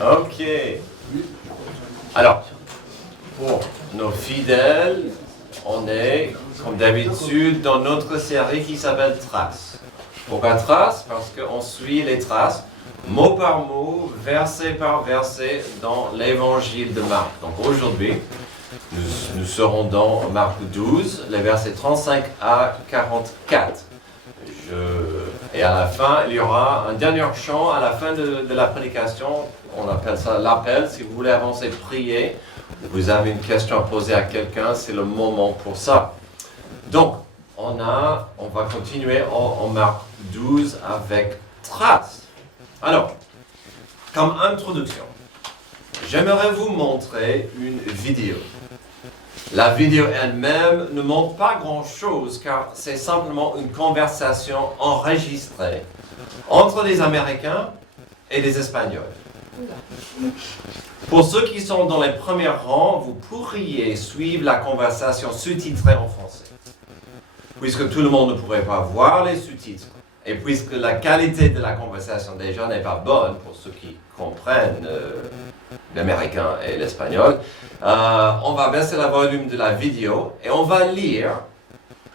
Ok. Alors, pour nos fidèles, on est, comme d'habitude, dans notre série qui s'appelle Traces. Pourquoi Traces? Parce qu'on suit les traces, mot par mot, verset par verset, dans l'évangile de Marc. Donc aujourd'hui, nous serons dans Marc 12, les versets 35 à 44. Et à la fin, il y aura un dernier chant à la fin de la prédication. On appelle ça l'appel. Si vous voulez avancer, prier. Vous avez une question à poser à quelqu'un, c'est le moment pour ça. Donc, on va continuer en Marc 12 avec traces. Alors, comme introduction, j'aimerais vous montrer une vidéo. La vidéo elle-même ne montre pas grand-chose car c'est simplement une conversation enregistrée entre les Américains et les Espagnols. Pour ceux qui sont dans les premiers rangs, vous pourriez suivre la conversation sous-titrée en français. Puisque tout le monde ne pourrait pas voir les sous-titres et puisque la qualité de la conversation déjà n'est pas bonne pour ceux qui comprennent l'américain et l'espagnol, on va baisser le volume de la vidéo et on va lire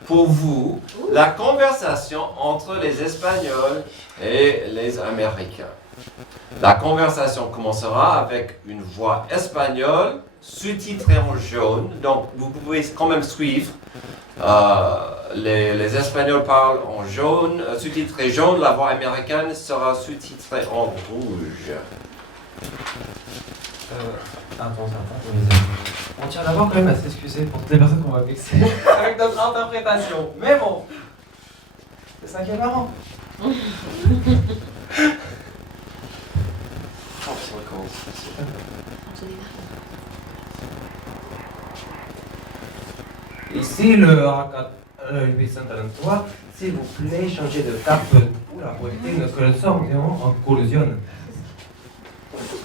pour vous la conversation entre les Espagnols et les Américains. La conversation commencera avec une voix espagnole sous-titrée en jaune, donc vous pouvez quand même suivre. Les Espagnols parlent en jaune, sous-titré jaune, la voix américaine sera sous-titrée en rouge. Attends, on tient d'abord quand même à s'excuser pour toutes les personnes qu'on va vexer avec notre interprétation. Mais bon, c'est ça qui est marrant. Ici le A833, s'il vous plaît, changez de cap pour éviter que le son en collision.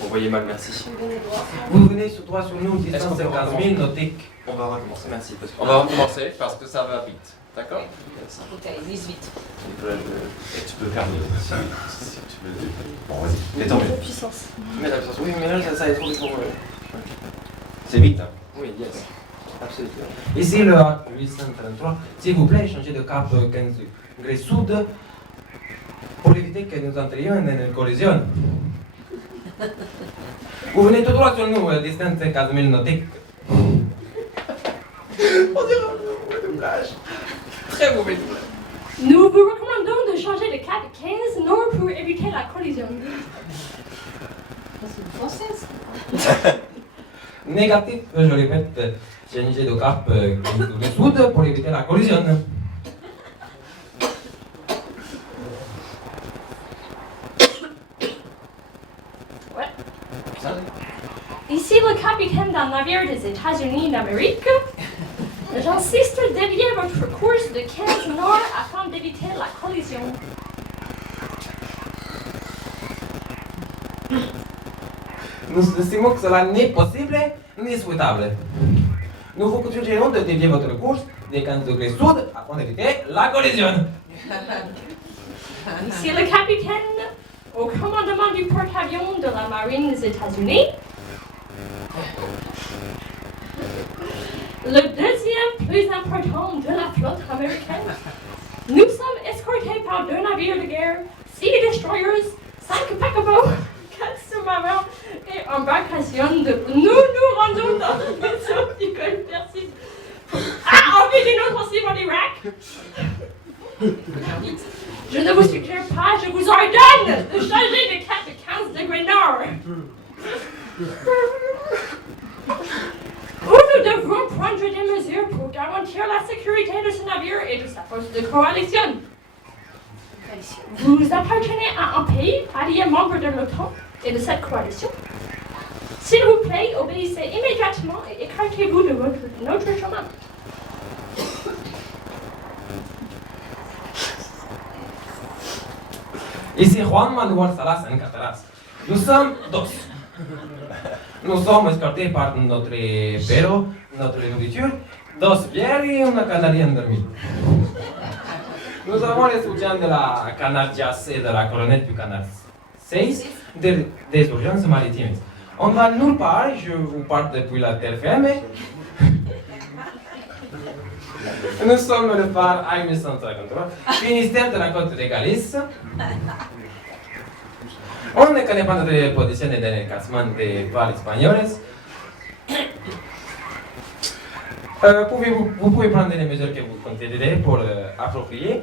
Vous voyez mal, merci. Vous venez sur droit sur nous, distance 15 000 nautiques. On va recommencer, merci. On va recommencer parce que ça va vite. D'accord? Ok, 18. Et tu peux faire mieux si tu veux. Bon, vas-y. Mets ton mieux. Puissance. Mais la puissance, oui, mais là, ça va être trop vite pour moi. C'est vite, hein? Oui, yes. Absolument. Ici le A833, s'il vous plaît, changez de cap 15 degrés sud pour éviter que nous entrions dans une collision. Vous venez tout droit sur nous, distance 15 000 nautiques. On dirait un mauvais doublage. Très mauvais doublage. Nous vous recommandons de changer de cap 15 nord pour éviter la collision. C'est une française. Négatif, je répète, changer de cap 15 degrés sud pour éviter la collision. Ici le capitaine d'un navire des États-Unis d'Amérique. J'insiste de dévier votre course de 15 nord afin d'éviter la collision. Nous estimons que cela n'est possible ni souhaitable. Nous vous suggérons de dévier votre course de 15 degrés sud afin d'éviter la collision. Ici le capitaine au commandement du porte-avions de la marine des États-Unis. Le deuxième plus important de la flotte américaine. Nous sommes escortés par 2 navires de guerre, 6 destroyers, 5 paquebots, 4 sous-marins et embarcations de... Nous rendons dans le vaisseau du Golfe Persique. Envie d'une offensive en Irak. Je ne vous suggère pas, je vous ordonne de changer de cap de 15 degrés nord. Où nous devrons prendre des mesures pour garantir la sécurité de ce navire et de sa force de coalition. Vous appartenez à un pays allié membre de l'OTAN et de cette coalition. S'il vous plaît, obéissez immédiatement et écartez-vous de notre chemin. Ici Juan Manuel Salas en Cataras. Nous sommes dos. Nous sommes escortés par notre perro, notre nourriture, 2 bières et une canadienne dormie. Nous avons les soutiens de la Canadias et de la colonnette du Canal 6 des urgences maritimes. On va nulle part, je vous parle depuis la terre ferme. Nous sommes le phare A1153, Finistère de la côte de Galice. On ne connaît pas notre position dans le classement des phares espagnols. Vous pouvez prendre les mesures que vous considérez pour approprier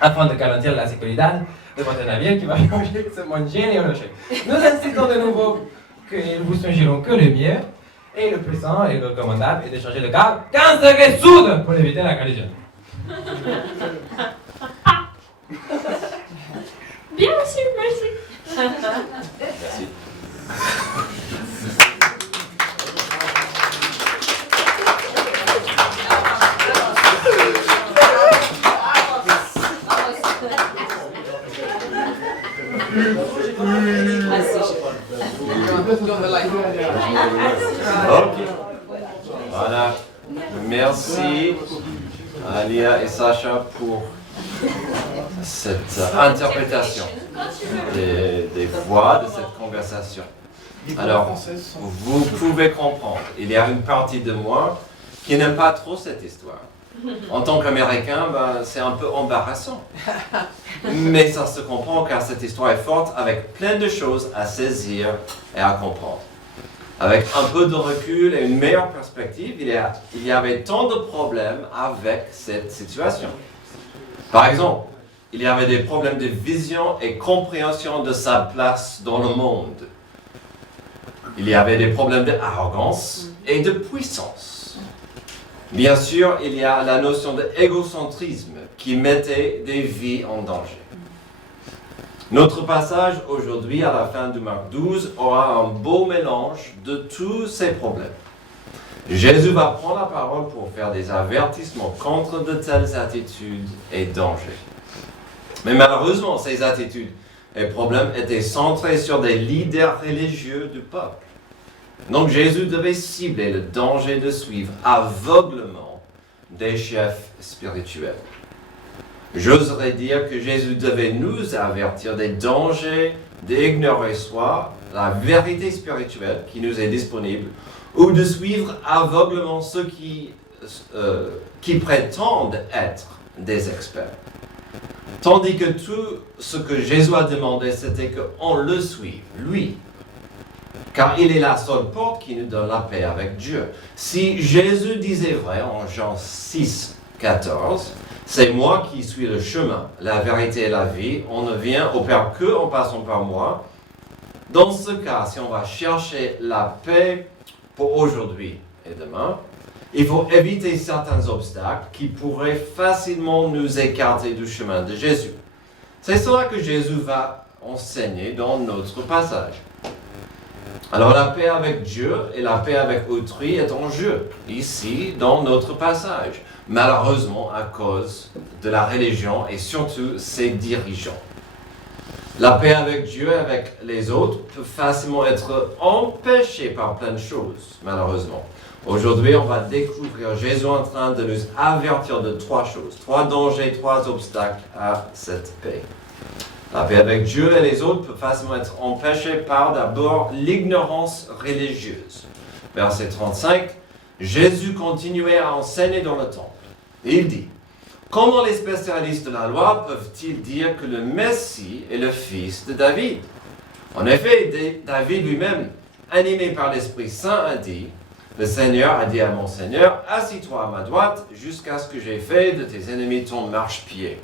afin de garantir la sécurité de votre navire qui va changer ce monde généreux. Nous insistons de nouveau qu'ils vous songeront que le mieux et le plus sain et le recommandable est de changer de cap 15 degrés sud pour éviter la collision. Bien reçu, merci. Merci. Ok. Voilà. Merci à Lia et Sacha pour cette interprétation des voix de cette conversation. Alors, vous pouvez comprendre, il y a une partie de moi qui n'aime pas trop cette histoire. En tant qu'Américain, c'est un peu embarrassant. Mais ça se comprend car cette histoire est forte avec plein de choses à saisir et à comprendre. Avec un peu de recul et une meilleure perspective, il y avait tant de problèmes avec cette situation. Par exemple, il y avait des problèmes de vision et compréhension de sa place dans le monde. Il y avait des problèmes d'arrogance et de puissance. Bien sûr, il y a la notion d'égocentrisme qui mettait des vies en danger. Notre passage aujourd'hui, à la fin de Marc 12, aura un beau mélange de tous ces problèmes. Jésus va prendre la parole pour faire des avertissements contre de telles attitudes et dangers. Mais malheureusement, ces attitudes et problèmes étaient centrés sur des leaders religieux du peuple. Donc Jésus devait cibler le danger de suivre aveuglement des chefs spirituels. J'oserais dire que Jésus devait nous avertir des dangers d'ignorer soit la vérité spirituelle qui nous est disponible, ou de suivre aveuglement ceux qui prétendent être des experts. Tandis que tout ce que Jésus a demandé, c'était qu'on le suive, lui. Car il est la seule porte qui nous donne la paix avec Dieu. Si Jésus disait vrai en Jean 6, 14, c'est moi qui suis le chemin, la vérité et la vie, on ne vient au Père que en passant par moi. Dans ce cas, si on va chercher la paix pour aujourd'hui et demain, il faut éviter certains obstacles qui pourraient facilement nous écarter du chemin de Jésus. C'est cela que Jésus va enseigner dans notre passage. Alors la paix avec Dieu et la paix avec autrui est en jeu, ici, dans notre passage, malheureusement à cause de la religion et surtout ses dirigeants. La paix avec Dieu et avec les autres peut facilement être empêchée par plein de choses, malheureusement. Aujourd'hui, on va découvrir Jésus en train de nous avertir de 3 choses, 3 dangers, 3 obstacles à cette paix. La paix avec Dieu et les autres peut facilement être empêchée par d'abord l'ignorance religieuse. Verset 35, Jésus continuait à enseigner dans le temple. Il dit, « Comment les spécialistes de la loi peuvent-ils dire que le Messie est le fils de David ?» En effet, David lui-même, animé par l'Esprit Saint, a dit, « Le Seigneur a dit à mon Seigneur, assis-toi à ma droite jusqu'à ce que j'ai fait de tes ennemis ton marchepied. »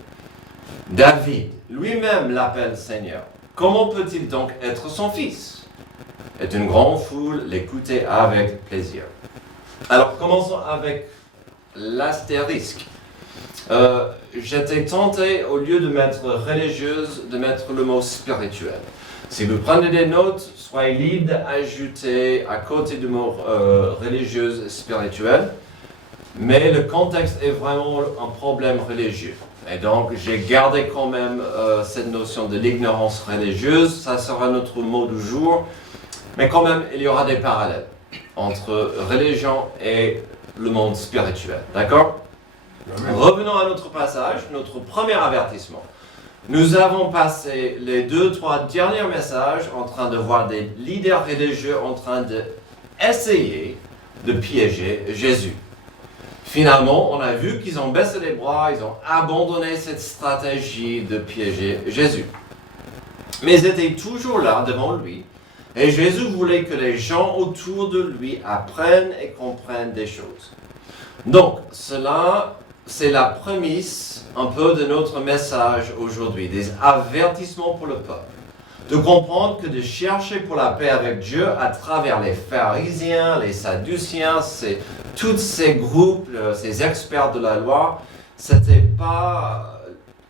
David lui-même l'appelle Seigneur. Comment peut-il donc être son fils? Et une grande foule l'écoutait avec plaisir. Alors, commençons avec l'astérisque. J'étais tenté, au lieu de mettre religieuse, de mettre le mot spirituel. Si vous prenez des notes, soyez libre d'ajouter à côté du mot religieuse, spirituelle. Mais le contexte est vraiment un problème religieux. Et donc, j'ai gardé quand même cette notion de l'ignorance religieuse. Ça sera notre mot du jour. Mais quand même, il y aura des parallèles entre religion et le monde spirituel. D'accord? Revenons à notre passage, notre premier avertissement. Nous avons passé les 2-3 derniers messages en train de voir des leaders religieux en train d'essayer de piéger Jésus. Finalement, on a vu qu'ils ont baissé les bras, ils ont abandonné cette stratégie de piéger Jésus. Mais ils étaient toujours là devant lui, et Jésus voulait que les gens autour de lui apprennent et comprennent des choses. Donc, cela, c'est la prémisse un peu de notre message aujourd'hui, des avertissements pour le peuple. De comprendre que de chercher pour la paix avec Dieu à travers les pharisiens, les sadduciens, tous ces groupes, ces experts de la loi, c'était pas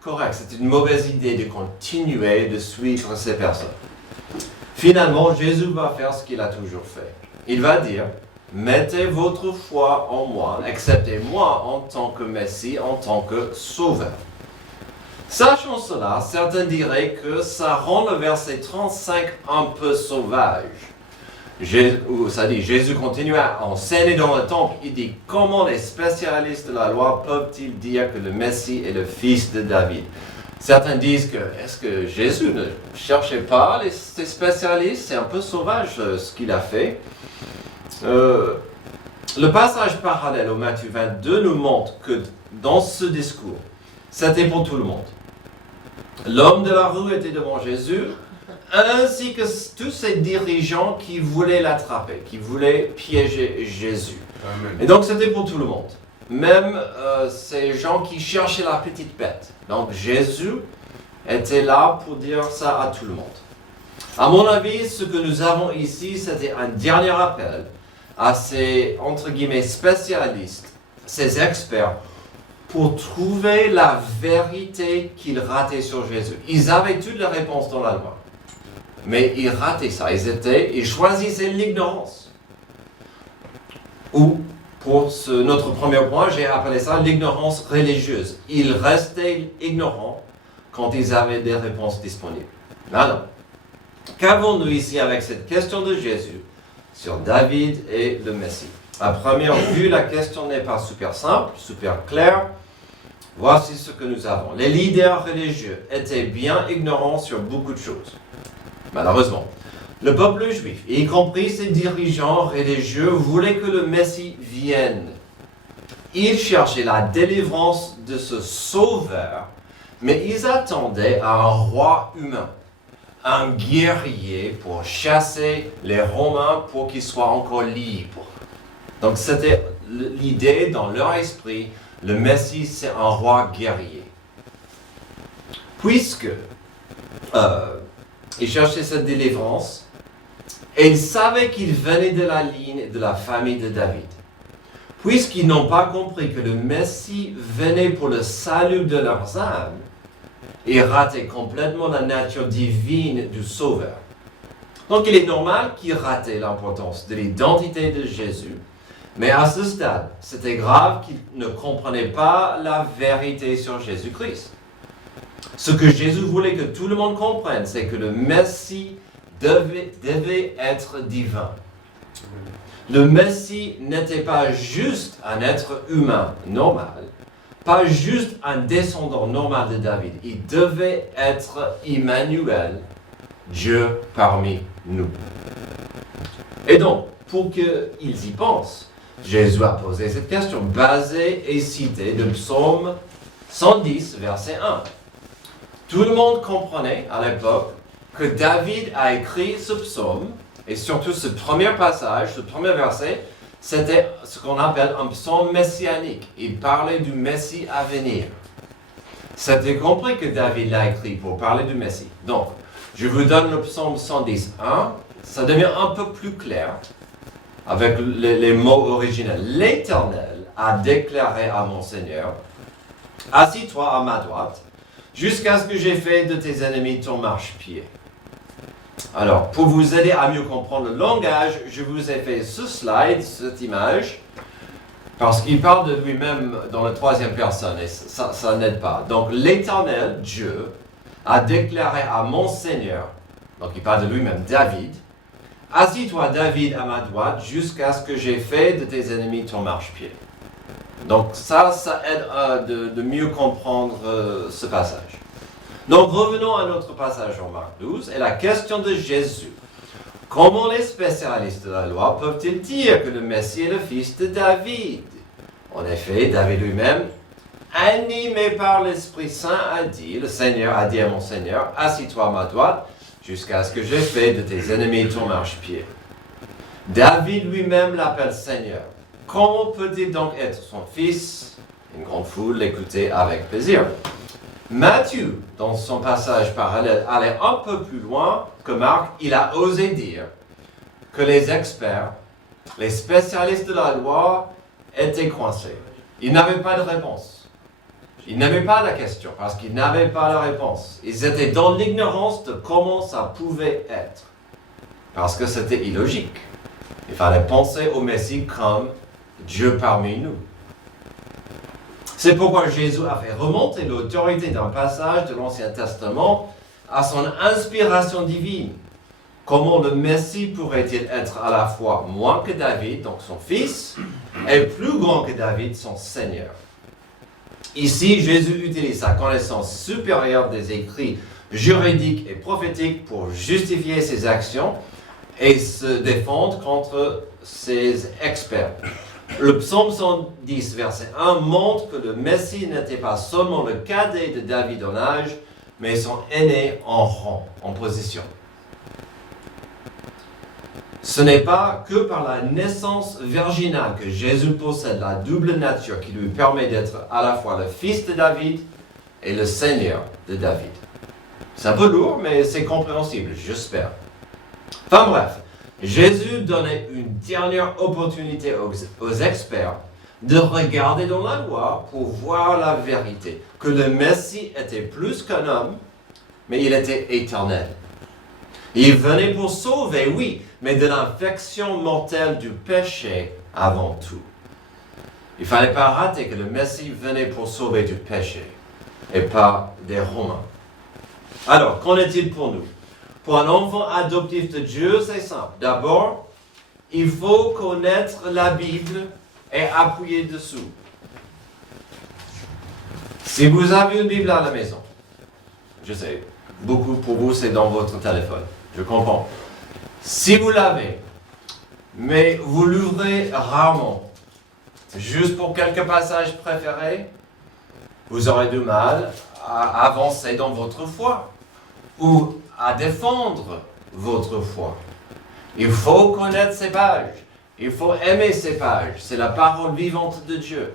correct. C'était une mauvaise idée de continuer de suivre ces personnes. Finalement, Jésus va faire ce qu'il a toujours fait. Il va dire, mettez votre foi en moi, acceptez moi en tant que Messie, en tant que Sauveur. Sachant cela, certains diraient que ça rend le verset 35 un peu sauvage. Ça dit, Jésus continue à enseigner dans le temple. Il dit, comment les spécialistes de la loi peuvent-ils dire que le Messie est le fils de David? Certains disent que, est-ce que Jésus ne cherchait pas ces spécialistes? C'est un peu sauvage ce qu'il a fait. Le passage parallèle au Matthieu 22 nous montre que dans ce discours, c'était pour tout le monde. L'homme de la rue était devant Jésus, ainsi que tous ces dirigeants qui voulaient l'attraper, qui voulaient piéger Jésus. Amen. Et donc c'était pour tout le monde. Même ces gens qui cherchaient la petite bête. Donc Jésus était là pour dire ça à tout le monde. À mon avis, ce que nous avons ici, c'était un dernier appel à ces, entre guillemets, spécialistes, ces experts, pour trouver la vérité qu'ils rataient sur Jésus. Ils avaient toutes les réponses dans la loi, mais ils rataient ça. Ils choisissaient l'ignorance. Ou, pour notre premier point, j'ai appelé ça l'ignorance religieuse. Ils restaient ignorants quand ils avaient des réponses disponibles. Alors, qu'avons-nous ici avec cette question de Jésus sur David et le Messie? À première vue, la question n'est pas super simple, super claire. Voici ce que nous avons. Les leaders religieux étaient bien ignorants sur beaucoup de choses. Malheureusement, le peuple juif, y compris ses dirigeants religieux, voulaient que le Messie vienne. Ils cherchaient la délivrance de ce sauveur, mais ils attendaient à un roi humain, un guerrier pour chasser les Romains pour qu'ils soient encore libres. Donc c'était l'idée dans leur esprit. Le Messie, c'est un roi guerrier. Puisque il cherchait cette délivrance, et il savait qu'il venait de la ligne de la famille de David. Puisqu'ils n'ont pas compris que le Messie venait pour le salut de leurs âmes, ils rataient complètement la nature divine du Sauveur. Donc il est normal qu'ils rataient l'importance de l'identité de Jésus. Mais à ce stade, c'était grave qu'ils ne comprenaient pas la vérité sur Jésus-Christ. Ce que Jésus voulait que tout le monde comprenne, c'est que le Messie devait être divin. Le Messie n'était pas juste un être humain normal, pas juste un descendant normal de David. Il devait être Emmanuel, Dieu parmi nous. Et donc, pour qu'ils y pensent, Jésus a posé cette question, basée et citée de Psaume 110, verset 1. Tout le monde comprenait à l'époque que David a écrit ce psaume, et surtout ce premier passage, ce premier verset, c'était ce qu'on appelle un psaume messianique. Il parlait du Messie à venir. C'était compris que David l'a écrit pour parler du Messie. Donc, je vous donne le psaume 110, 1. Ça devient un peu plus clair avec les mots originels. L'Éternel a déclaré à mon Seigneur, assis-toi à ma droite, jusqu'à ce que j'ai fait de tes ennemis ton marchepied. Alors, pour vous aider à mieux comprendre le langage, je vous ai fait ce slide, cette image, parce qu'il parle de lui-même dans la troisième personne, et ça n'aide pas. Donc, l'Éternel, Dieu, a déclaré à mon Seigneur, donc il parle de lui-même, David, assis-toi, David, à ma droite, jusqu'à ce que j'ai fait de tes ennemis ton marchepied. Donc ça aide de mieux comprendre ce passage. Donc revenons à notre passage en Marc 12 et la question de Jésus. Comment les spécialistes de la loi peuvent-ils dire que le Messie est le fils de David? En effet, David lui-même, animé par l'Esprit Saint, a dit, le Seigneur a dit à mon Seigneur, assis-toi à ma droite, jusqu'à ce que j'ai fait de tes ennemis ton marchepied. David lui-même l'appelle Seigneur. Comment peut-il donc être son fils? Une grande foule l'écoutait avec plaisir. Matthieu, dans son passage parallèle, allait un peu plus loin que Marc. Il a osé dire que les experts, les spécialistes de la loi, étaient coincés. Ils n'avaient pas de réponse. Ils n'aimaient pas la question parce qu'ils n'avaient pas la réponse. Ils étaient dans l'ignorance de comment ça pouvait être. Parce que c'était illogique. Il fallait penser au Messie comme Dieu parmi nous. C'est pourquoi Jésus a fait remonter l'autorité d'un passage de l'Ancien Testament à son inspiration divine. Comment le Messie pourrait-il être à la fois moins que David, donc son fils, et plus grand que David, son Seigneur? Ici, Jésus utilise sa connaissance supérieure des écrits juridiques et prophétiques pour justifier ses actions et se défendre contre ses experts. Le psaume 110, verset 1, montre que le Messie n'était pas seulement le cadet de David en âge, mais son aîné en rang, en position. Ce n'est pas que par la naissance virginale que Jésus possède la double nature qui lui permet d'être à la fois le fils de David et le Seigneur de David. C'est un peu lourd, mais c'est compréhensible, j'espère. Enfin bref, Jésus donnait une dernière opportunité aux experts de regarder dans la loi pour voir la vérité, que le Messie était plus qu'un homme, mais il était éternel. Il venait pour sauver, oui, mais de l'infection mortelle du péché avant tout. Il ne fallait pas rater que le Messie venait pour sauver du péché et pas des Romains. Alors, qu'en est-il pour nous? Pour un enfant adoptif de Dieu, c'est simple. D'abord, il faut connaître la Bible et appuyer dessous. Si vous avez une Bible à la maison, je sais, beaucoup pour vous c'est dans votre téléphone, je comprends. Si vous l'avez, mais vous l'ouvrez rarement, juste pour quelques passages préférés, vous aurez du mal à avancer dans votre foi ou à défendre votre foi. Il faut connaître ces pages. Il faut aimer ces pages. C'est la parole vivante de Dieu.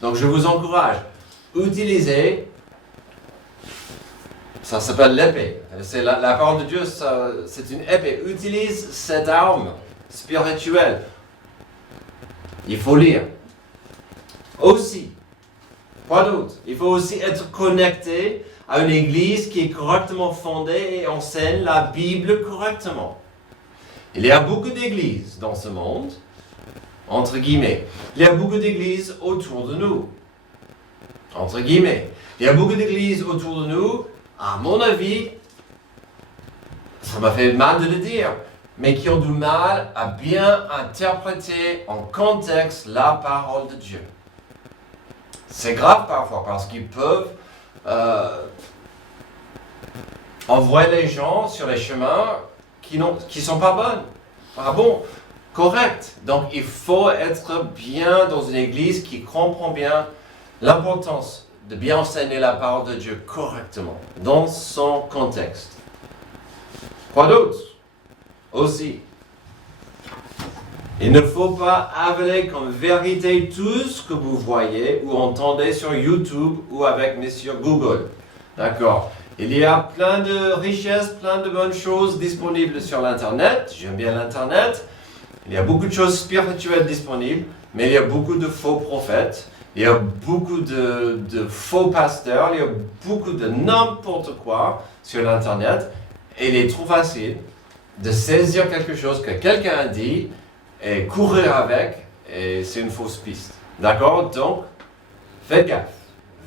Donc je vous encourage, utilisez, ça s'appelle l'épée. C'est la parole de Dieu, c'est une épée. Utilise cette arme spirituelle. Il faut lire. Aussi, quoi d'autre? Il faut aussi être connecté à une église qui est correctement fondée et enseigne la Bible correctement. Il y a beaucoup d'églises dans ce monde, entre guillemets. Il y a beaucoup d'églises autour de nous, entre guillemets. Il y a beaucoup d'églises autour de nous, à mon avis, ça m'a fait mal de le dire, mais qui ont du mal à bien interpréter en contexte la parole de Dieu. C'est grave parfois parce qu'ils peuvent envoyer les gens sur les chemins qui ne sont pas bonnes. Ah bon, correct. Donc il faut être bien dans une église qui comprend bien l'importance de bien enseigner la parole de Dieu correctement, dans son contexte. Quoi d'autre? Aussi, il ne faut pas avaler comme vérité tout ce que vous voyez ou entendez sur YouTube ou avec Monsieur Google. D'accord? Il y a plein de richesses, plein de bonnes choses disponibles sur l'Internet. J'aime bien l'Internet. Il y a beaucoup de choses spirituelles disponibles, mais il y a beaucoup de faux prophètes. Il y a beaucoup de faux pasteurs. Il y a beaucoup de n'importe quoi sur l'Internet. Et il est trop facile de saisir quelque chose que quelqu'un a dit et courir avec, et c'est une fausse piste. D'accord? Donc, faites gaffe.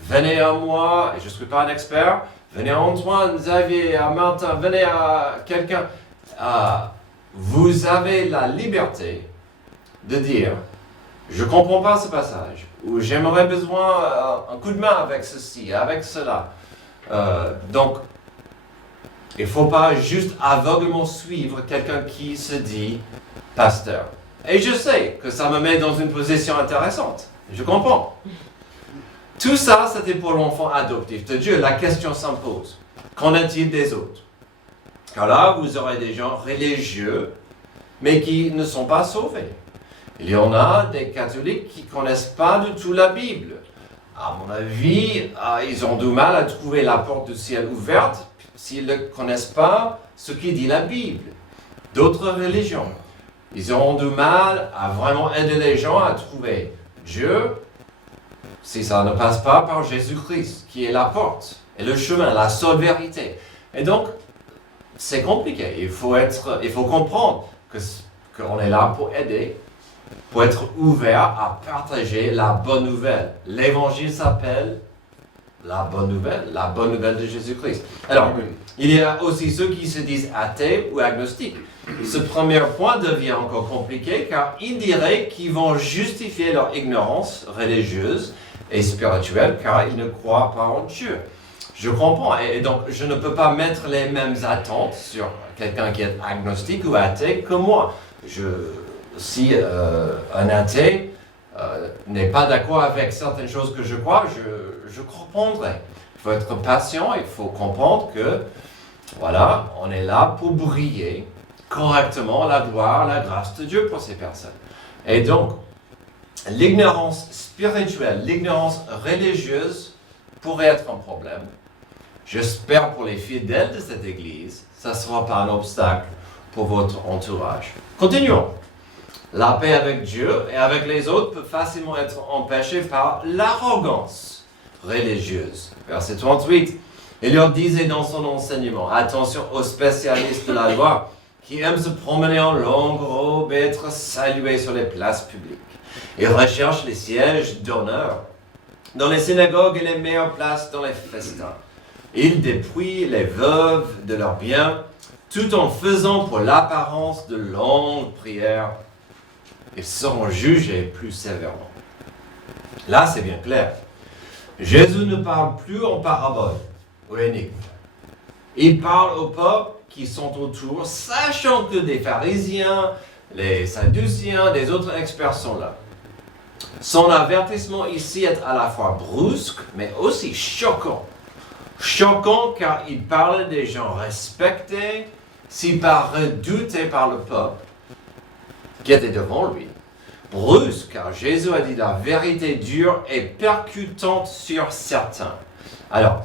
Venez à moi, et je ne suis pas un expert, venez à Antoine, Xavier, à Martin, venez à quelqu'un. Vous avez la liberté de dire, je ne comprends pas ce passage, ou j'aimerais besoin un coup de main avec ceci, avec cela. Donc, il ne faut pas juste aveuglément suivre quelqu'un qui se dit pasteur. Et je sais que ça me met dans une position intéressante. Je comprends. Tout ça, c'était pour l'enfant adoptif de Dieu. La question s'impose. Qu'en est-il des autres? Car là, vous aurez des gens religieux, mais qui ne sont pas sauvés. Il y en a des catholiques qui ne connaissent pas du tout la Bible. À mon avis, ils ont du mal à trouver la porte du ciel ouverte s'ils ne connaissent pas ce qui dit la Bible. D'autres religions, ils auront du mal à vraiment aider les gens à trouver Dieu si ça ne passe pas par Jésus-Christ, qui est la porte et le chemin, la seule vérité. Et donc, c'est compliqué. Il faut comprendre qu'on est là pour aider, pour être ouvert à partager la bonne nouvelle. L'évangile s'appelle la bonne nouvelle de Jésus-Christ. Alors, il y a aussi ceux qui se disent athées ou agnostiques. Ce premier point devient encore compliqué car ils diraient qu'ils vont justifier leur ignorance religieuse et spirituelle car ils ne croient pas en Dieu. Je comprends, et donc je ne peux pas mettre les mêmes attentes sur quelqu'un qui est agnostique ou athée que moi. Si un athée n'est pas d'accord avec certaines choses que je crois, je comprendrai. Il faut être patient, il faut comprendre que, voilà, on est là pour briller correctement la gloire, la grâce de Dieu pour ces personnes. Et donc, l'ignorance spirituelle, l'ignorance religieuse pourrait être un problème. J'espère pour les fidèles de cette Église, ça ne sera pas un obstacle pour votre entourage. Continuons. La paix avec Dieu et avec les autres peut facilement être empêchée par l'arrogance religieuse. Verset 38, il leur disait dans son enseignement, attention aux spécialistes de la loi qui aiment se promener en longue robe et être salués sur les places publiques. Ils recherchent les sièges d'honneur dans les synagogues et les meilleures places dans les festins. Ils dépouillent les veuves de leurs biens tout en faisant pour l'apparence de longues prières. Ils seront jugés plus sévèrement. Là, c'est bien clair. Jésus ne parle plus en parabole ou énigme. Il parle aux peuples qui sont autour, sachant que des pharisiens, les sadduciens, des autres experts sont là. Son avertissement ici est à la fois brusque, mais aussi choquant. Choquant car il parle des gens respectés, si pas redoutés par le peuple qui était devant lui. Brusque car Jésus a dit la vérité dure et percutante sur certains. Alors,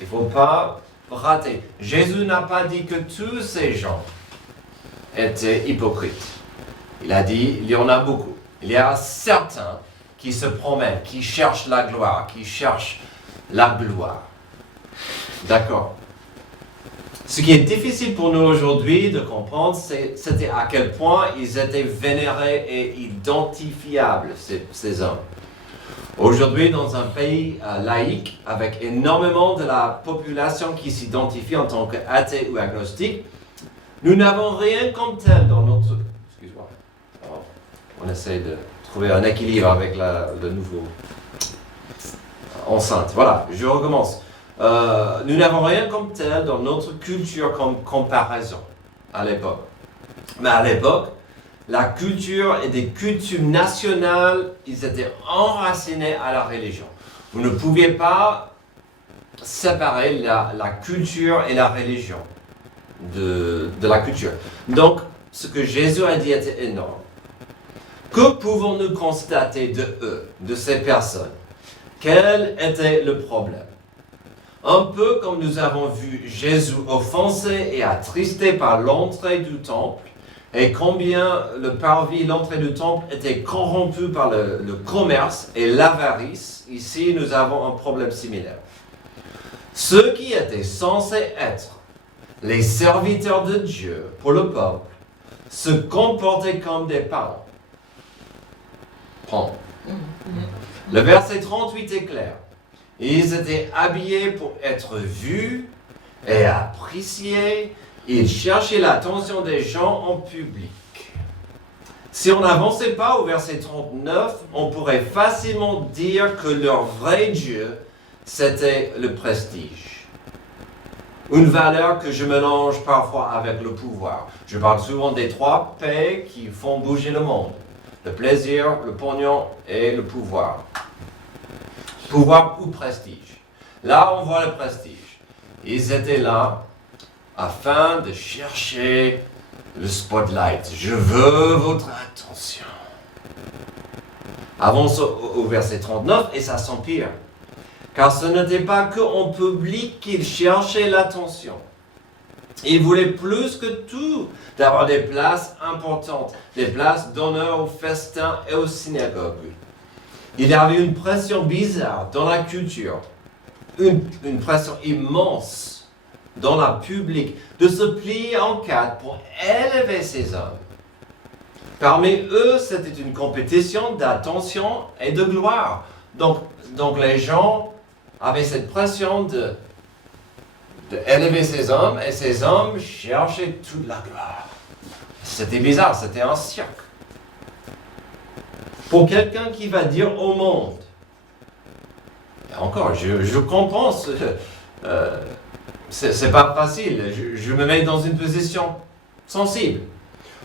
il ne faut pas rater. Jésus n'a pas dit que tous ces gens étaient hypocrites. Il a dit, il y en a beaucoup. Il y a certains qui se promènent, qui cherchent la gloire, qui cherchent la gloire. D'accord. Ce qui est difficile pour nous aujourd'hui de comprendre, c'était à quel point ils étaient vénérés et identifiables, ces hommes. Aujourd'hui, dans un pays laïque, avec énormément de la population qui s'identifie en tant qu'athée ou agnostique, nous n'avons rien comme tel dans notre... Excuse-moi. On essaie de trouver un équilibre avec le nouveau enceinte. Voilà, je recommence. Nous n'avons rien comme tel dans notre culture comme comparaison à l'époque. Mais à l'époque, la culture et des coutumes nationales, ils étaient enracinés à la religion. Vous ne pouviez pas séparer la culture et la religion de la culture. Donc, ce que Jésus a dit était énorme. Que pouvons-nous constater de eux, de ces personnes? Quel était le problème? Un peu comme nous avons vu Jésus offensé et attristé par l'entrée du temple, et combien le parvis, l'entrée du temple, était corrompu par le commerce et l'avarice. Ici, nous avons un problème similaire. Ceux qui étaient censés être les serviteurs de Dieu pour le peuple se comportaient comme des parents. Le verset 38 est clair. Ils étaient habillés pour être vus et appréciés. Ils cherchaient l'attention des gens en public. Si on n'avançait pas au verset 39, on pourrait facilement dire que leur vrai Dieu, c'était le prestige. Une valeur que je mélange parfois avec le pouvoir. Je parle souvent des 3 P qui font bouger le monde. Le plaisir, le pognon et le pouvoir. Pouvoir ou prestige. Là, on voit le prestige. Ils étaient là afin de chercher le spotlight. Je veux votre attention. Avance au verset 39 et ça s'empire. Car ce n'était pas qu'en public qu'ils cherchaient l'attention. Ils voulaient plus que tout d'avoir des places importantes, des places d'honneur au festin et aux synagogues. Il y avait une pression bizarre dans la culture, une pression immense dans la public de se plier en quatre pour élever ces hommes. Parmi eux, c'était une compétition d'attention et de gloire. Donc les gens avaient cette pression de élever ces hommes, et ces hommes cherchaient toute la gloire. C'était bizarre, c'était un cirque. Pour quelqu'un qui va dire au monde, et encore, je comprends, c'est pas facile, je me mets dans une position sensible.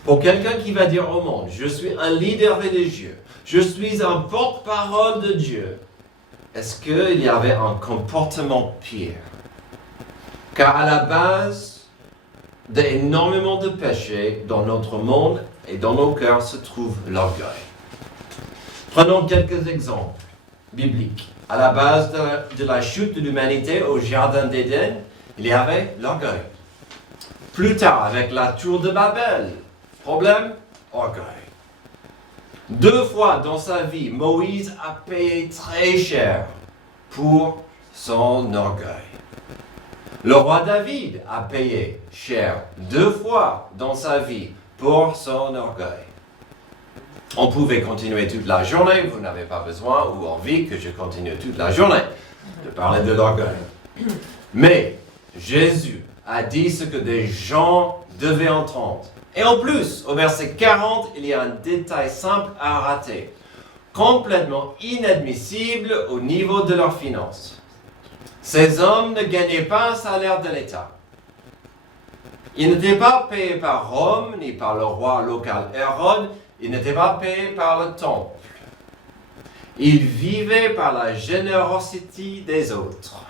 Pour quelqu'un qui va dire au monde, je suis un leader religieux, je suis un porte-parole de Dieu, est-ce qu'il y avait un comportement pire? Car à la base d'énormément de péchés dans notre monde et dans nos cœurs se trouve l'orgueil. Prenons quelques exemples bibliques. À la base de la chute de l'humanité au jardin d'Éden, il y avait l'orgueil. Plus tard, avec la tour de Babel, problème, orgueil. 2 fois dans sa vie, Moïse a payé très cher pour son orgueil. Le roi David a payé cher 2 fois dans sa vie pour son orgueil. On pouvait continuer toute la journée, vous n'avez pas besoin ou envie que je continue toute la journée de parler de l'orgueil. Mais Jésus a dit ce que des gens devaient entendre. Et en plus, au verset 40, il y a un détail simple à rater, complètement inadmissible au niveau de leurs finances. Ces hommes ne gagnaient pas un salaire de l'État. Ils n'étaient pas payés par Rome, ni par le roi local Hérode, ils n'étaient pas payés par le temple. Ils vivaient par la générosité des autres.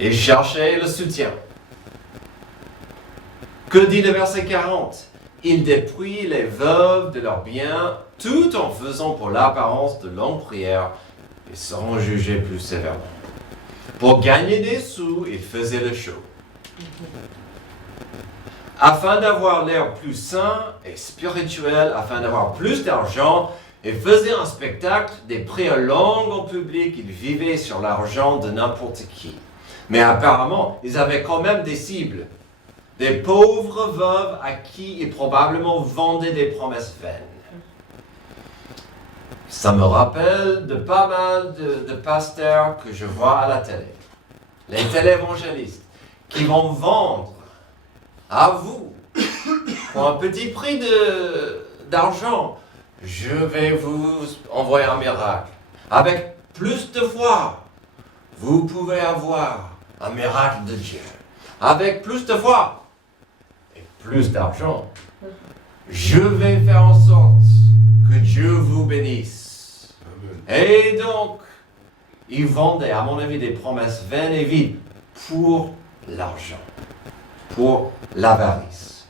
Ils cherchaient le soutien. Que dit le verset 40? Ils dépouillent les veuves de leurs biens, tout en faisant pour l'apparence de longues prières, et seront jugés plus sévèrement. Pour gagner des sous, ils faisaient le show. Afin d'avoir l'air plus sain et spirituel, afin d'avoir plus d'argent, ils faisaient un spectacle, des prières longues en public, ils vivaient sur l'argent de n'importe qui. Mais apparemment, ils avaient quand même des cibles. Des pauvres veuves à qui ils probablement vendaient des promesses vaines. Ça me rappelle de pas mal de pasteurs que je vois à la télé. Les télévangélistes qui vont vendre à vous, pour un petit prix d'argent, je vais vous envoyer un miracle. Avec plus de foi, vous pouvez avoir un miracle de Dieu. Avec plus de foi et plus d'argent, je vais faire en sorte que Dieu vous bénisse. Et donc, ils vendaient, à mon avis, des promesses vaines et vides pour l'argent, pour l'avarice.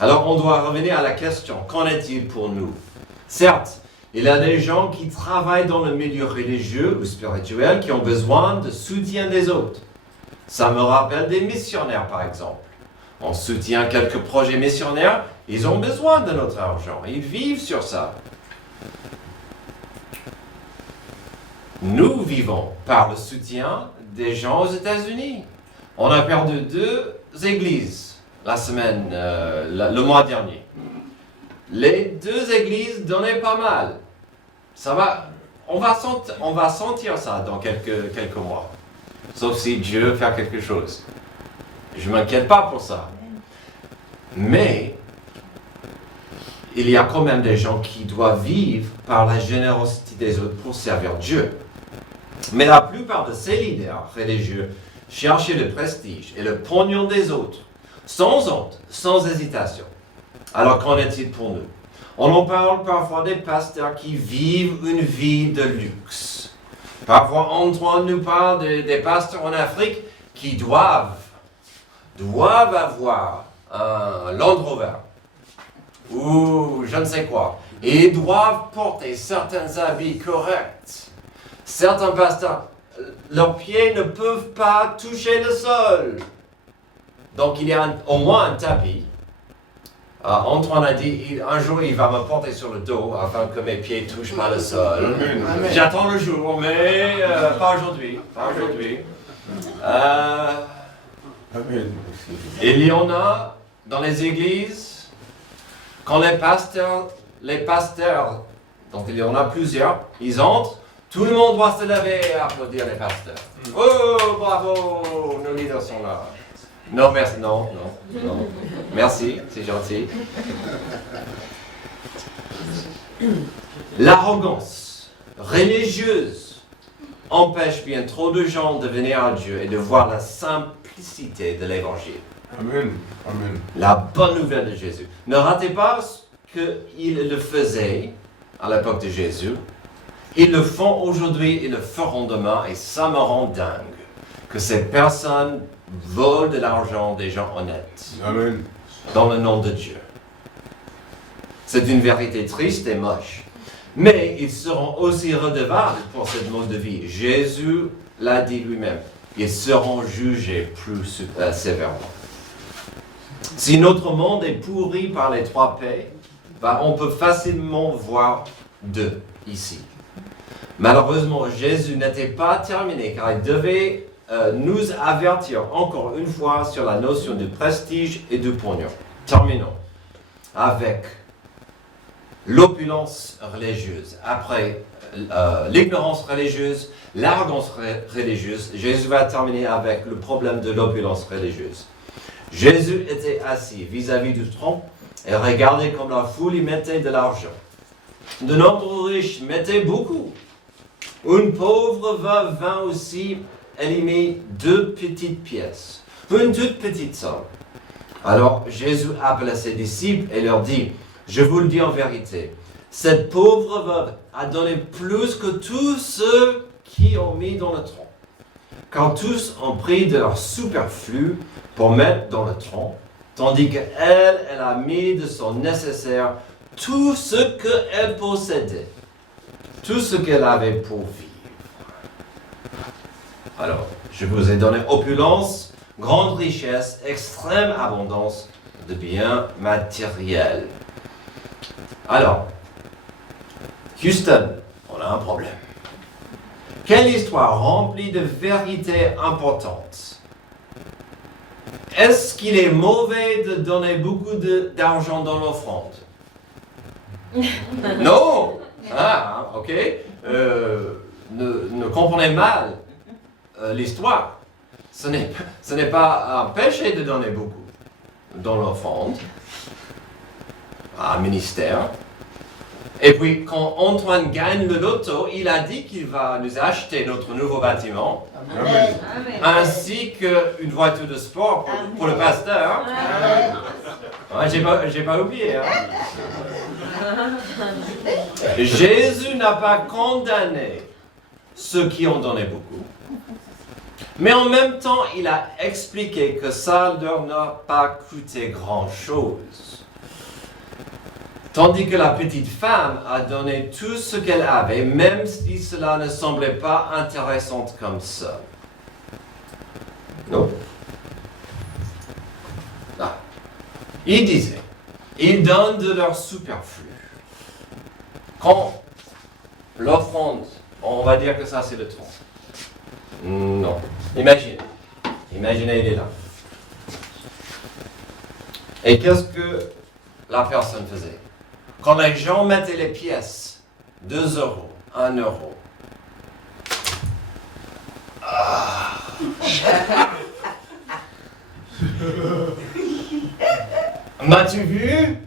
Alors, on doit revenir à la question, qu'en est-il pour nous? Certes, il y a des gens qui travaillent dans le milieu religieux ou spirituel qui ont besoin de soutien des autres. Ça me rappelle des missionnaires, par exemple. On soutient quelques projets missionnaires, ils ont besoin de notre argent, ils vivent sur ça. Nous vivons par le soutien des gens aux États-Unis. On a perdu 2 églises la semaine, le mois dernier. Les 2 églises donnaient pas mal. Ça va, on va sentir ça dans quelques mois. Sauf si Dieu fait quelque chose. Je ne m'inquiète pas pour ça. Mais il y a quand même des gens qui doivent vivre par la générosité des autres pour servir Dieu. Mais la plupart de ces leaders religieux chercher le prestige et le pognon des autres, sans honte, sans hésitation. Alors qu'en est-il pour nous? On en parle parfois des pasteurs qui vivent une vie de luxe. Parfois, Antoine nous parle des pasteurs en Afrique qui doivent avoir un Land Rover ou je ne sais quoi. Et ils doivent porter certains habits corrects. Certains pasteurs, leurs pieds ne peuvent pas toucher le sol. Donc il y a au moins un tapis. Antoine a dit, un jour il va me porter sur le dos afin que mes pieds ne touchent pas le sol. Amen. J'attends le jour, mais pas aujourd'hui. Pas aujourd'hui. Amen. Il y en a dans les églises, quand les pasteurs, donc il y en a plusieurs, ils entrent, tout le monde doit se lever et applaudir les pasteurs. Oh, bravo, nos leaders sont là. Non, merci, non. Merci, c'est gentil. L'arrogance religieuse empêche bien trop de gens de venir à Dieu et de voir la simplicité de l'évangile. Amen. Amen. La bonne nouvelle de Jésus. Ne ratez pas ce qu'ils le faisaient à l'époque de Jésus. Ils le font aujourd'hui, ils le feront demain, et ça me rend dingue que ces personnes volent de l'argent des gens honnêtes. Amen. Dans le nom de Dieu. C'est une vérité triste et moche. Mais ils seront aussi redevables pour cette mode de vie. Jésus l'a dit lui-même. Ils seront jugés plus sévèrement. Si notre monde est pourri par les 3 P, on peut facilement voir 2 ici. Malheureusement, Jésus n'était pas terminé car il devait nous avertir encore une fois sur la notion de prestige et de pognon. Terminons avec l'opulence religieuse. Après l'ignorance religieuse, l'arrogance religieuse, Jésus va terminer avec le problème de l'opulence religieuse. Jésus était assis vis-à-vis du tronc et regardait comme la foule y mettait de l'argent. De nombreux riches mettaient beaucoup. Une pauvre veuve vint aussi, elle y mit 2 petites pièces, une toute petite somme. Alors Jésus appela ses disciples et leur dit, je vous le dis en vérité, cette pauvre veuve a donné plus que tous ceux qui ont mis dans le tronc. Car tous ont pris de leur superflu pour mettre dans le tronc, tandis qu'elle, elle a mis de son nécessaire tout ce qu'elle possédait, tout ce qu'elle avait pour vivre. Alors, je vous ai donné opulence, grande richesse, extrême abondance de biens matériels. Alors, Houston, on a un problème. Quelle histoire remplie de vérités importantes. Est-ce qu'il est mauvais de donner beaucoup d'argent dans l'offrande? Non. Ah, ok. Ne comprenez mal l'histoire. Ce n'est pas un péché de donner beaucoup dans l'offrande à un ministère. Et puis, quand Antoine gagne le loto, il a dit qu'il va nous acheter notre nouveau bâtiment, Amen. ainsi qu'une voiture de sport pour le pasteur. Ouais, j'ai pas oublié. Jésus n'a pas condamné ceux qui ont donné beaucoup. Mais en même temps, il a expliqué que ça leur n'a pas coûté grand-chose. Tandis que la petite femme a donné tout ce qu'elle avait, même si cela ne semblait pas intéressant comme ça. Non. Ah. Il disait, ils donnent de leur superflu. Quand l'offrande, on va dire que ça c'est le tronc. Non. Imaginez, il est là. Et qu'est-ce que la personne faisait? Quand les gens mettaient les pièces, 2 euros, 1 euro. Ah. M'as-tu vu?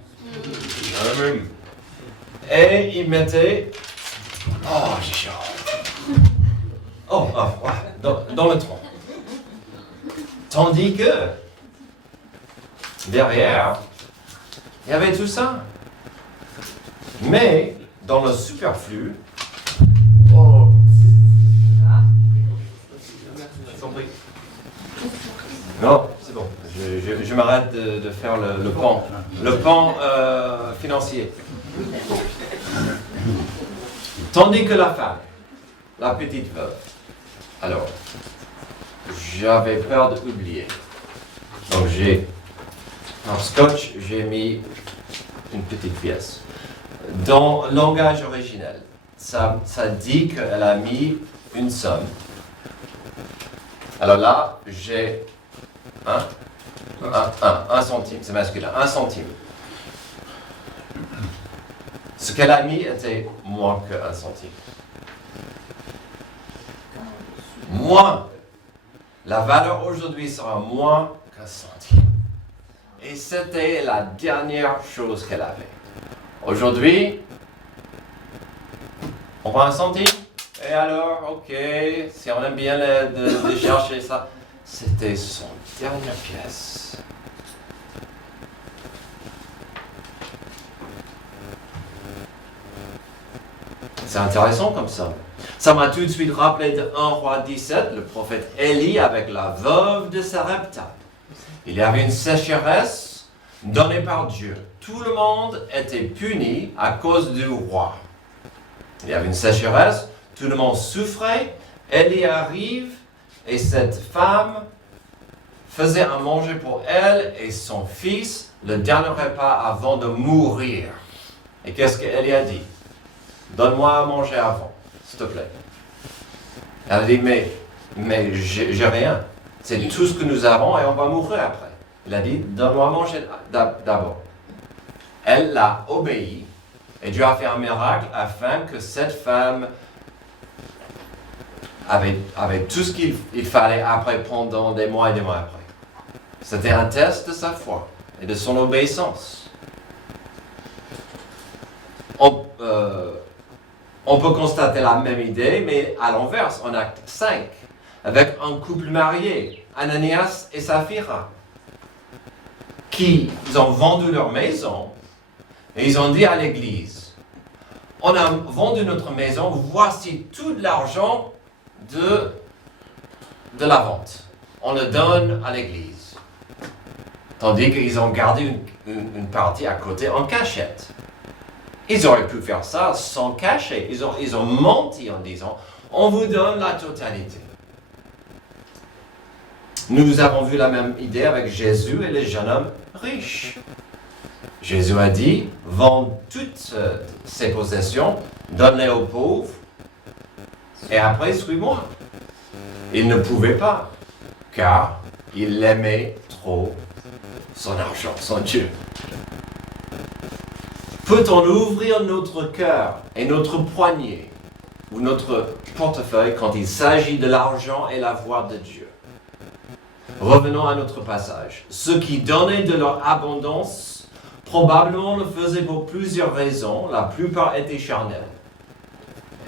Amen. Et ils mettaient... Oh, j'ai chaud. Oh, ouais, dans le tronc. Tandis que, derrière, il y avait tout ça. Mais, dans le superflu, non, c'est bon. Je m'arrête de faire le pan financier. Tandis que la femme, la petite veuve, alors, j'avais peur d'oublier. Donc par scotch, j'ai mis une petite pièce. Dans le langage originel, ça dit qu'elle a mis une somme. Alors là, j'ai un centime, c'est masculin, 1 centime. Ce qu'elle a mis était moins que 1 centime. Moins. La valeur aujourd'hui sera moins qu'1 centime. Et c'était la dernière chose qu'elle avait. Aujourd'hui, on prend 1 centime. Et alors, ok, si on aime bien de chercher ça, c'était son dernière pièce. C'est intéressant comme ça. Ça m'a tout de suite rappelé de 1 Roi 17, le prophète Élie avec la veuve de Sarepta. Il y avait une sécheresse donnée par Dieu. Tout le monde était puni à cause du roi. Il y avait une sécheresse, tout le monde souffrait. Élie arrive et cette femme faisait à manger pour elle et son fils le dernier repas avant de mourir. Et qu'est-ce qu'Élie a dit? Donne-moi à manger avant, s'il te plaît. Elle a dit, mais j'ai rien. C'est tout ce que nous avons et on va mourir après. Il a dit, donne-moi à manger d'abord. Elle l'a obéi et Dieu a fait un miracle afin que cette femme avait tout ce qu'il fallait après, pendant des mois et des mois après. C'était un test de sa foi et de son obéissance. On peut constater la même idée, mais à l'inverse, en acte 5, avec un couple marié, Ananias et Saphira, qui ont vendu leur maison et ils ont dit à l'église, on a vendu notre maison, voici tout l'argent de la vente. On le donne à l'église. Tandis qu'ils ont gardé une partie à côté en cachette. Ils auraient pu faire ça sans cacher. Ils ont menti en disant, on vous donne la totalité. Nous avons vu la même idée avec Jésus et le jeune homme riche. Jésus a dit, vends toutes ses possessions, donne-les aux pauvres, et après suis-moi. Il ne pouvait pas, car il aimait trop son argent, son Dieu. Peut-on ouvrir notre cœur et notre poignet ou notre portefeuille quand il s'agit de l'argent et la voix de Dieu? Revenons à notre passage. Ceux qui donnaient de leur abondance probablement le faisaient pour plusieurs raisons. La plupart étaient charnels.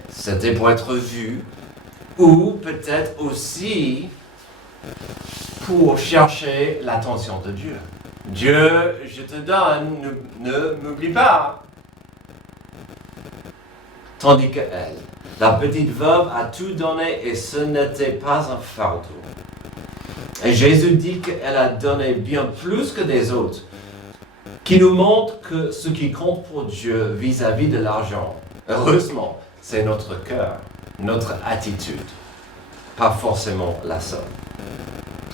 C'était pour être vu ou peut-être aussi pour chercher l'attention de Dieu. Dieu, je te donne, ne m'oublie pas. Tandis que elle, la petite veuve, a tout donné et ce n'était pas un fardeau. Et Jésus dit qu'elle a donné bien plus que des autres, qui nous montre que ce qui compte pour Dieu vis-à-vis de l'argent, heureusement, c'est notre cœur, notre attitude, pas forcément la somme.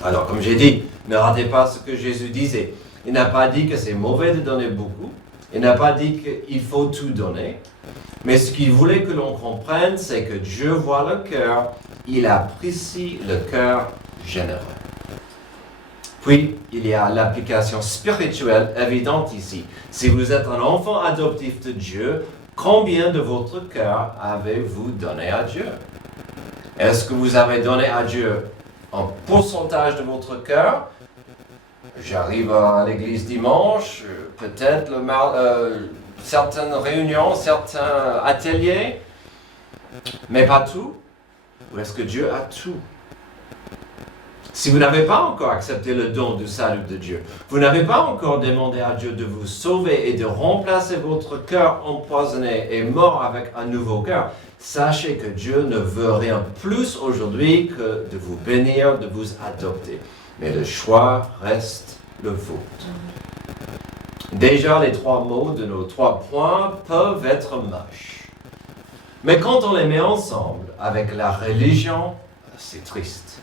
Alors, comme j'ai dit, ne ratez pas ce que Jésus disait. Il n'a pas dit que c'est mauvais de donner beaucoup. Il n'a pas dit qu'il faut tout donner. Mais ce qu'il voulait que l'on comprenne, c'est que Dieu voit le cœur. Il apprécie le cœur généreux. Puis, il y a l'application spirituelle évidente ici. Si vous êtes un enfant adoptif de Dieu, combien de votre cœur avez-vous donné à Dieu? Est-ce que vous avez donné à Dieu un pourcentage de votre cœur? J'arrive à l'église dimanche, peut-être certaines réunions, certains ateliers, mais pas tout. Ou est-ce que Dieu a tout? Si vous n'avez pas encore accepté le don du salut de Dieu, vous n'avez pas encore demandé à Dieu de vous sauver et de remplacer votre cœur empoisonné et mort avec un nouveau cœur, sachez que Dieu ne veut rien plus aujourd'hui que de vous bénir, de vous adopter. Mais le choix reste le vôtre. Déjà, les 3 mots de nos 3 points peuvent être moches. Mais quand on les met ensemble avec la religion, c'est triste.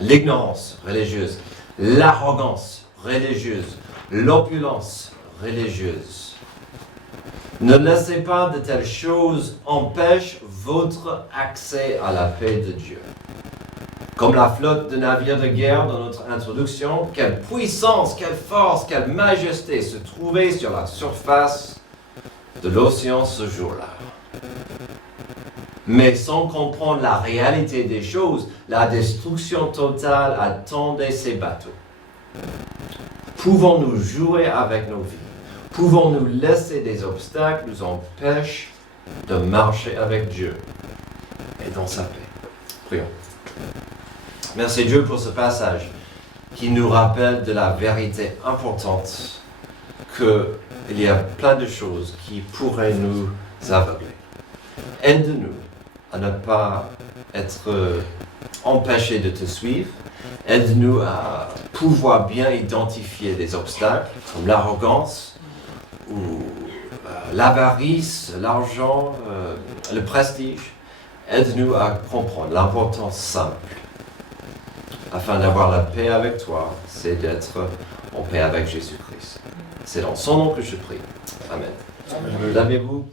L'ignorance religieuse, l'arrogance religieuse, l'opulence religieuse. Ne laissez pas de telles choses empêcher votre accès à la paix de Dieu. Comme la flotte de navires de guerre dans notre introduction, quelle puissance, quelle force, quelle majesté se trouvait sur la surface de l'océan ce jour-là. Mais sans comprendre la réalité des choses, la destruction totale attendait ces bateaux. Pouvons-nous jouer avec nos vies? Pouvons-nous laisser des obstacles nous empêcher de marcher avec Dieu et dans sa paix? Prions. Merci Dieu pour ce passage qui nous rappelle de la vérité importante qu'il y a plein de choses qui pourraient nous aveugler. Aide-nous à ne pas être empêchés de te suivre. Aide-nous à pouvoir bien identifier des obstacles comme l'arrogance ou l'avarice, l'argent, le prestige. Aide-nous à comprendre l'importance simple. Afin d'avoir la paix avec toi, c'est d'être en paix avec Jésus-Christ. C'est dans son nom que je prie. Amen. Lavez-vous.